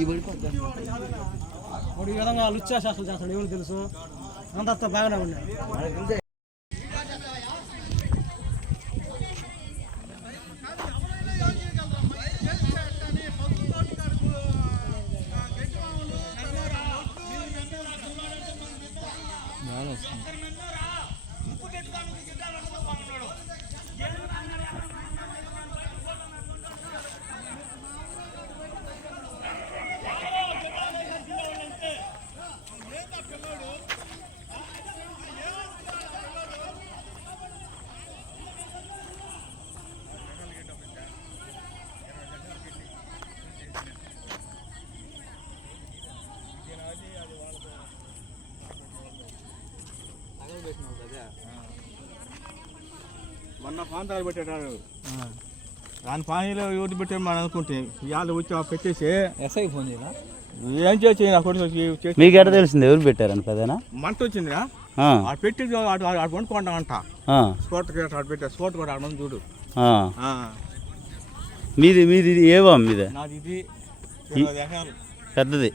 ఈ విధంగా లుచ్చా శాస్త్రం చేస్తాడు, ఎవరు తెలుసు, అంత బాగానే ఉన్నాయి. మొన్న పాంతాలు పెట్టాడు, దాని పానీలో ఎవరు పెట్టారు మనం అనుకుంటే ఇవాళ వచ్చి పెట్టేసి ఎస్ఐకి ఫోన్ చేయాలా, ఏం చేసి నా కొడుకు మీకు ఎట్లా తెలిసింది ఎవరు పెట్టారని పెద్దనా? మంట వచ్చిందిరా పెట్టి అటు వండుకుంటాం అంట, స్పోర్ట్ అటు పెట్టా స్పోర్ట్ కూడా అక్కడ చూడు. మీది ఏవో మీదే? నాది ఇది పెద్దది.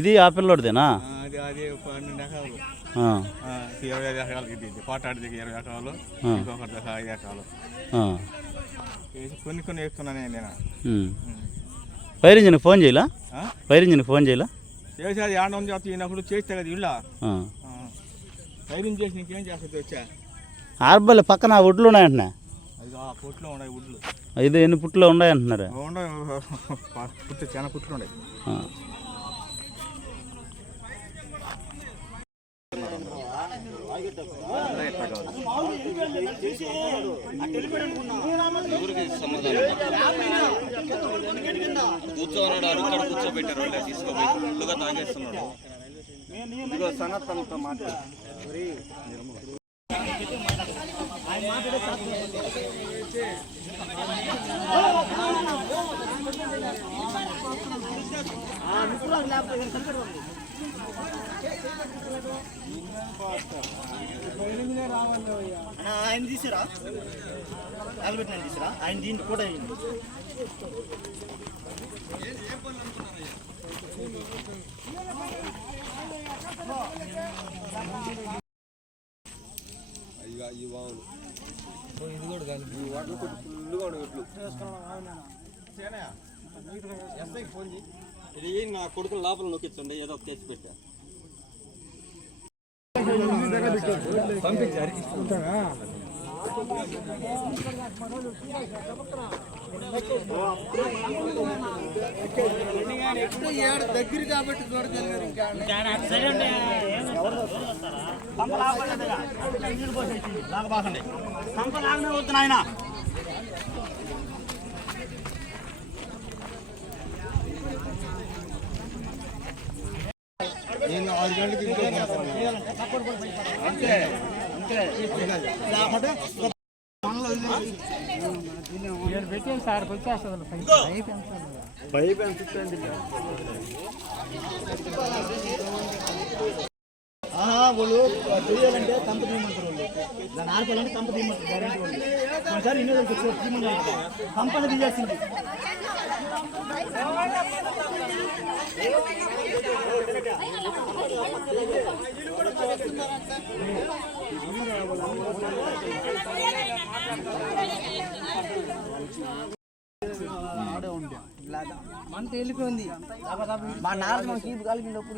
ఇది ఆ పిల్లోడిదేనా? అది 12 ఎకరాలు, 25 ఎకరాలకి ఇది కోటాడికి 20 ఎకరాలు, ఇంకొకటి 5 ఎకరాలు కొన్ని వేస్తున్నాను నేను. ఫైర్ ఇంజిన్ ఫోన్ చేయాలా? చేసి అది ఆడ ఉంది ఈయనప్పుడు చేస్తే కదా ఇళ్ళ ఫైర్ ఇంజిన్ చేసి నీకేం చేస్తుంది వచ్చా ఆర్బల్ పక్కన ఒడ్లు ఉన్నాయంటున్నా. అది పుట్లో ఉన్నాయి ఒడ్లు, ఇది ఎన్ని పుట్లో ఉన్నాయంటున్నారు? పుట్టు చాలా పుట్లు ఉన్నాయి. కూర్చోన్నాడు, అక్కడ కూర్చోబెట్టారు, వాళ్ళు తీసుకోపోయి ఫుల్గా తాగేస్తున్నాడు. సనత్తంతో మాట్లాడు ఆయన తీసారా, నిలబెట్టిన తీసారా, ఆయన దీన్ని కూడా అయింది. ఇది కూడా కాదు, వాటర్ కొట్టి ఫుల్గా ఉండదు. ఎస్ఐకి ఫోన్ చేయి, ఇది నా కొడుకుని లోపల నొక్కించండి, ఏదో ఒక తెచ్చి పెట్టా పంపించారు. దగ్గర కాబట్టి చూడగలిగారు. ఆయన నేను 6 గంటలకి పెట్టాను సార్, వచ్చేస్తుంది పైప్ ఎంతండి వాళ్ళు చేయాలంటే కంప తీయమంటారు, వాళ్ళు దాన్ని ఆడుకోవాలంటే కంప తీయమంటారు గ్యారెంటీ వాళ్ళు. ఒకసారి ఇన్ని తీయమంటారు, కంపని తీయాల్సింది.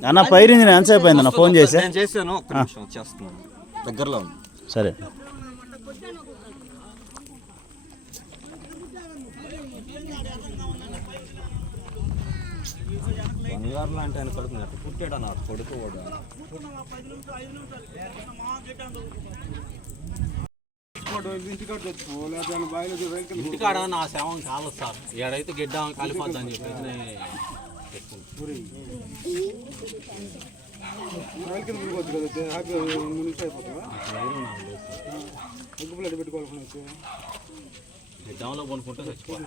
అన్న ఫైర్ ఇంజిన్ ఎంతసేపు అయిందన్న ఫోన్ చేసి? నేను చేశాను, ఒక్క నిమిషం వచ్చేస్తున్నాను, దగ్గరలో ఉంది. సరే బంగారు లాంటి ఆయన కొడుకు పుట్టాడు అన్న కొడుకు కూడా. ఇంటికాడ నా శవం చాలా సార్, ఏడైతే గిడ్డ కాలిపోద్ది అని చెప్పేసి గిడ్డంలో కొనుక్కుంటే చచ్చిపోతా.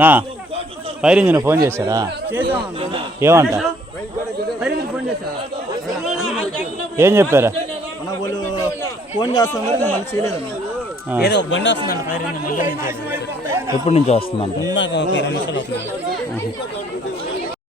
నా ఫైర్ ఇంజిన్ ఫోన్ చేశారా? ఏమంట? ఫోన్ చేశా, ఏం చెప్పారా? మన వాళ్ళు ఫోన్ చేస్తాం కానీ మళ్ళీ చేయలేదన్న. ఏదో బండి వస్తుందండి ఫైర్ ఇంజిన్ మళ్ళీ నుంచి ఎప్పటి నుంచి వస్తుందంట? ఇందాక ఒక 2 నిమిషాలు అవుతుంది.